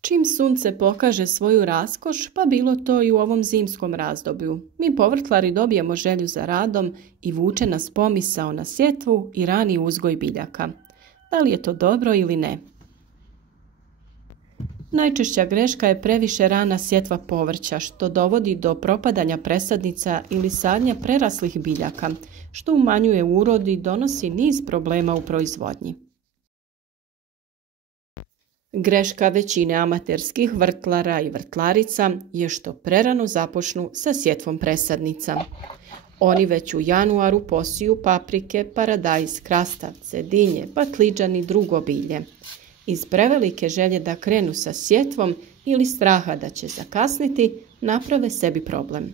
Čim sunce pokaže svoju raskoš, pa bilo to i u ovom zimskom razdoblju, mi povrtlari dobijemo želju za radom i vuče nas pomisao na sjetvu i rani uzgoj biljaka. Da li je to dobro ili ne? Najčešća greška je previše rana sjetva povrća, što dovodi do propadanja presadnica ili sadnja preraslih biljaka, što umanjuje urod i donosi niz problema u proizvodnji. Greška većine amaterskih vrtlara i vrtlarica je što prerano započnu sa sjetvom presadnica. Oni već u januaru posiju paprike, paradajz, krastavce, dinje, patliđan i drugo bilje. Iz prevelike želje da krenu sa sjetvom ili straha da će zakasniti, naprave sebi problem.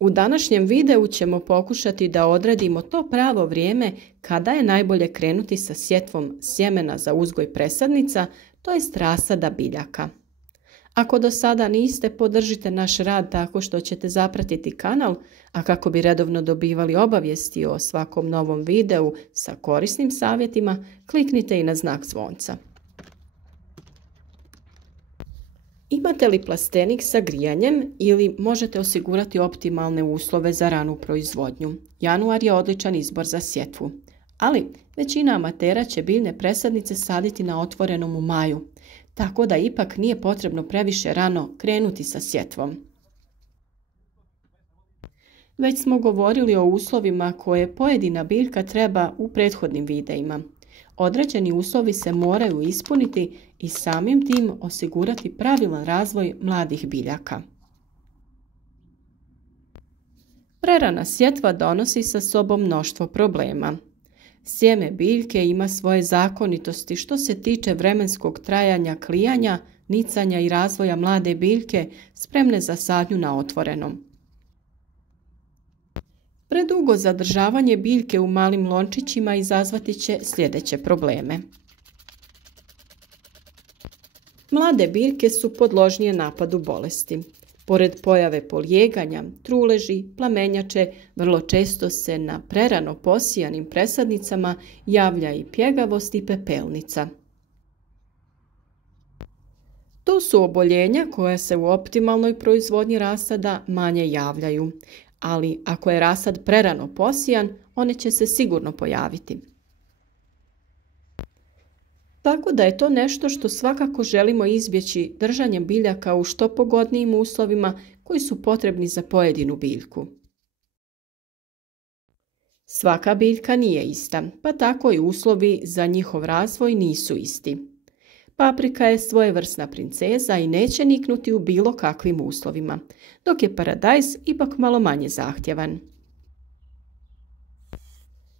U današnjem videu ćemo pokušati da odredimo to pravo vrijeme kada je najbolje krenuti sa sjetvom sjemena za uzgoj presadnica, to jest rasada biljaka. Ako do sada niste, podržite naš rad tako što ćete zapratiti kanal, a kako bi redovno dobivali obavijesti o svakom novom videu sa korisnim savjetima, kliknite i na znak zvonca. Imate li plastenik sa grijanjem ili možete osigurati optimalne uslove za ranu proizvodnju? Januar je odličan izbor za sjetvu, ali većina amatera će biljne presadnice saditi na otvorenom u maju, tako da ipak nije potrebno previše rano krenuti sa sjetvom. Već smo govorili o uslovima koje pojedina biljka treba u prethodnim videima. Određeni uslovi se moraju ispuniti i samim tim osigurati pravilan razvoj mladih biljaka. Prerana sjetva donosi sa sobom mnoštvo problema. Sjeme biljke ima svoje zakonitosti što se tiče vremenskog trajanja klijanja, nicanja i razvoja mlade biljke spremne za sadnju na otvorenom. Predugo zadržavanje biljke u malim lončićima izazvati će sljedeće probleme. Mlade biljke su podložnije napadu bolesti. Pored pojave polijeganja, truleži, plamenjače, vrlo često se na prerano posijanim presadnicama javlja i pjegavost i pepelnica. To su oboljenja koja se u optimalnoj proizvodnji rasada manje javljaju, ali ako je rasad prerano posijan, one će se sigurno pojaviti. Tako da je to nešto što svakako želimo izbjeći držanjem biljaka u što pogodnijim uslovima koji su potrebni za pojedinu biljku. Svaka biljka nije ista, pa tako i uslovi za njihov razvoj nisu isti. Paprika je svojevrsna princeza i neće niknuti u bilo kakvim uslovima, dok je paradajz ipak malo manje zahtjevan.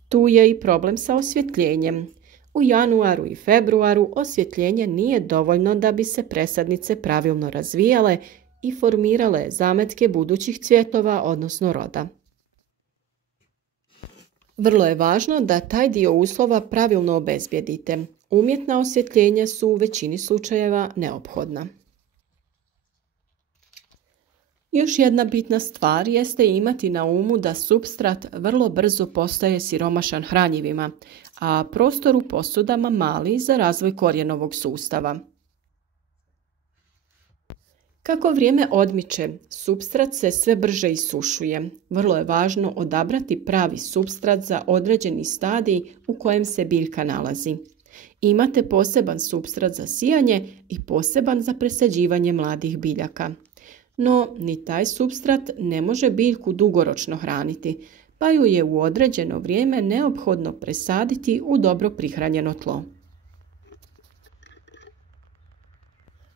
Tu je i problem sa osvjetljenjem. U januaru i februaru osvjetljenje nije dovoljno da bi se presadnice pravilno razvijale i formirale zametke budućih cvjetova, odnosno roda. Vrlo je važno da taj dio uslova pravilno obezbijedite. Umjetna osvjetljenja su u većini slučajeva neophodna. Još jedna bitna stvar jeste imati na umu da supstrat vrlo brzo postaje siromašan hranjivima, a prostor u posudama mali za razvoj korijenovog sustava. Kako vrijeme odmiče, supstrat se sve brže isušuje. Vrlo je važno odabrati pravi supstrat za određeni stadij u kojem se biljka nalazi. Imate poseban supstrat za sijanje i poseban za presađivanje mladih biljaka. No, ni taj supstrat ne može biljku dugoročno hraniti, pa ju je u određeno vrijeme neophodno presaditi u dobro prihranjeno tlo.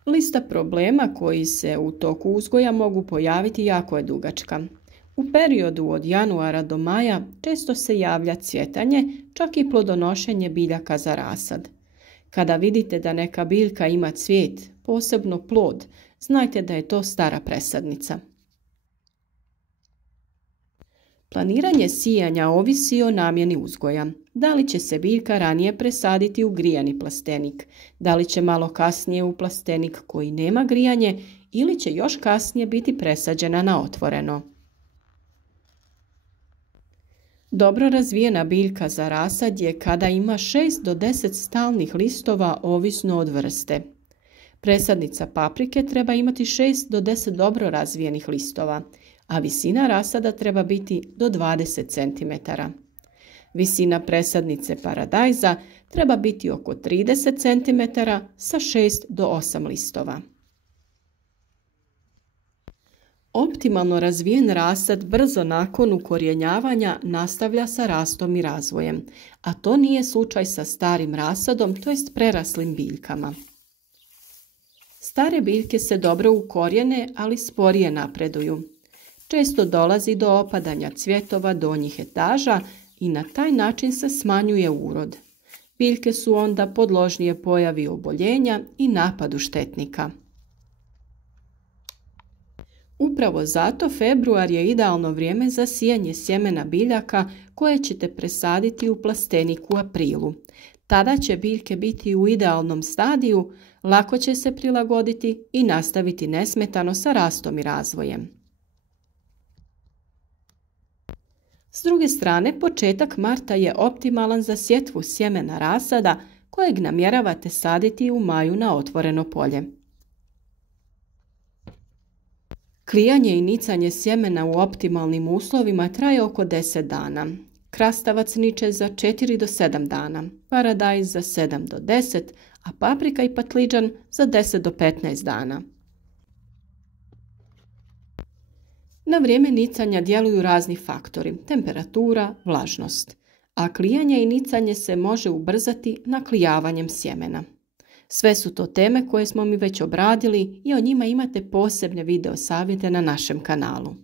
Lista problema koji se u toku uzgoja mogu pojaviti jako je dugačka. U periodu od januara do maja često se javlja cvjetanje, čak i plodonošenje biljaka za rasad. Kada vidite da neka biljka ima cvijet, posebno plod, znajte da je to stara presadnica. Planiranje sijanja ovisi o namjeni uzgoja. Da li će se biljka ranije presaditi u grijani plastenik, da li će malo kasnije u plastenik koji nema grijanje ili će još kasnije biti presađena na otvoreno. Dobro razvijena biljka za rasad je kada ima 6 do 10 stalnih listova ovisno od vrste. Presadnica paprike treba imati 6 do 10 dobro razvijenih listova, a visina rasada treba biti do 20 cm. Visina presadnice paradajza treba biti oko 30 cm sa 6 do 8 listova. Optimalno razvijen rasad brzo nakon ukorijenjavanja nastavlja sa rastom i razvojem, a to nije slučaj sa starim rasadom, to jest preraslim biljkama. Stare biljke se dobro ukorijene, ali sporije napreduju. Često dolazi do opadanja cvjetova donjih etaža i na taj način se smanjuje urod. Biljke su onda podložnije pojavi oboljenja i napadu štetnika. Upravo zato februar je idealno vrijeme za sijanje sjemena biljaka koje ćete presaditi u plastenik u aprilu. Tada će biljke biti u idealnom stadiju, lako će se prilagoditi i nastaviti nesmetano sa rastom i razvojem. S druge strane, početak marta je optimalan za sjetvu sjemena rasada kojeg namjeravate saditi u maju na otvoreno polje. Klijanje i nicanje sjemena u optimalnim uslovima traje oko 10 dana. Krastavac niče za 4 do 7 dana, paradajz za 7 do 10, a paprika i patliđan za 10 do 15 dana. Na vrijeme nicanja djeluju razni faktori, temperatura, vlažnost, a klijanje i nicanje se može ubrzati naklijavanjem sjemena. Sve su to teme koje smo mi već obradili i o njima imate posebne video savjete na našem kanalu.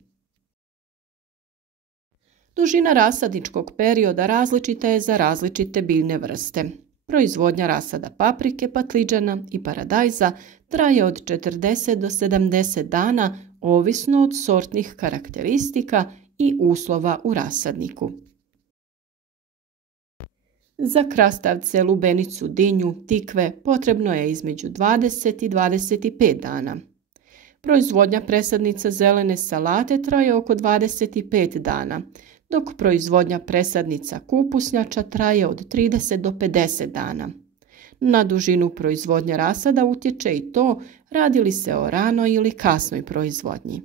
Dužina rasadničkog perioda različita je za različite biljne vrste. Proizvodnja rasada paprike, patliđana i paradajza traje od 40 do 70 dana, ovisno od sortnih karakteristika i uslova u rasadniku. Za krastavce, lubenicu, dinju, tikve potrebno je između 20 i 25 dana. Proizvodnja presadnica zelene salate traje oko 25 dana, dok proizvodnja presadnica kupusnjača traje od 30 do 50 dana. Na dužinu proizvodnje rasada utječe i to radi li se o ranoj ili kasnoj proizvodnji.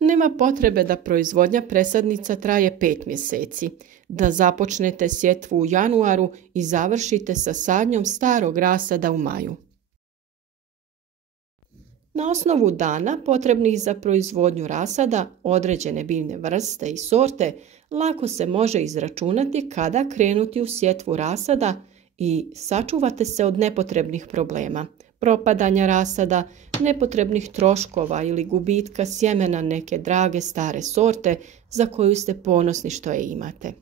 Nema potrebe da proizvodnja presadnica traje 5 mjeseci, da započnete sjetvu u januaru i završite sa sadnjom starog rasada u maju. Na osnovu dana potrebnih za proizvodnju rasada, određene biljne vrste i sorte, lako se može izračunati kada krenuti u sjetvu rasada i sačuvate se od nepotrebnih problema, propadanja rasada, nepotrebnih troškova ili gubitka sjemena neke drage stare sorte za koju ste ponosni što je imate.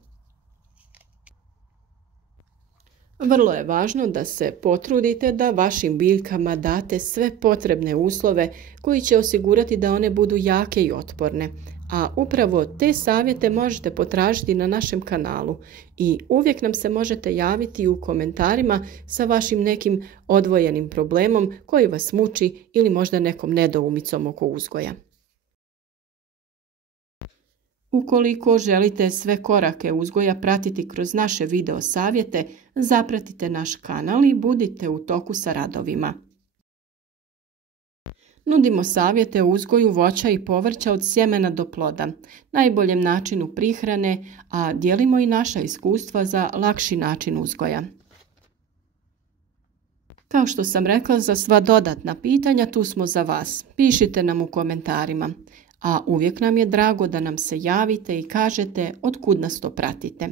Vrlo je važno da se potrudite da vašim biljkama date sve potrebne uslove koji će osigurati da one budu jake i otporne, a upravo te savjete možete potražiti na našem kanalu i uvijek nam se možete javiti u komentarima sa vašim nekim odvojenim problemom koji vas muči ili možda nekom nedoumicom oko uzgoja. Ukoliko želite sve korake uzgoja pratiti kroz naše video savjete, zapratite naš kanal i budite u toku sa radovima. Nudimo savjete o uzgoju voća i povrća od sjemena do ploda, najboljem načinu prihrane, a dijelimo i naša iskustva za lakši način uzgoja. Kao što sam rekla, za sva dodatna pitanja tu smo za vas. Pišite nam u komentarima. A uvijek nam je drago da nam se javite i kažete od kud nas to pratite.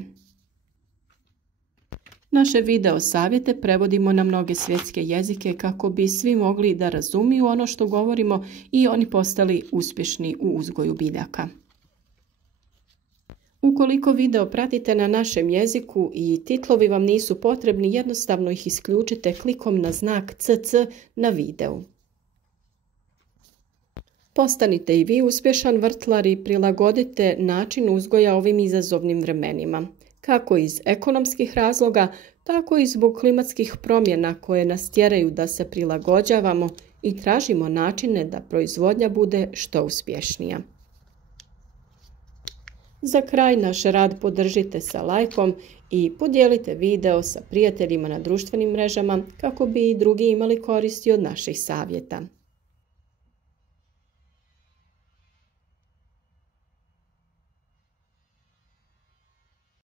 Naše video savjete prevodimo na mnoge svjetske jezike kako bi svi mogli da razumiju ono što govorimo i oni postali uspješni u uzgoju biljaka. Ukoliko video pratite na našem jeziku i titlovi vam nisu potrebni, jednostavno ih isključite klikom na znak CC na videu. Postanite i vi uspješan vrtlar i prilagodite način uzgoja ovim izazovnim vremenima, kako iz ekonomskih razloga, tako i zbog klimatskih promjena koje nas tjeraju da se prilagođavamo i tražimo načine da proizvodnja bude što uspješnija. Za kraj naš rad podržite sa lajkom i podijelite video sa prijateljima na društvenim mrežama kako bi i drugi imali koristi od naših savjeta.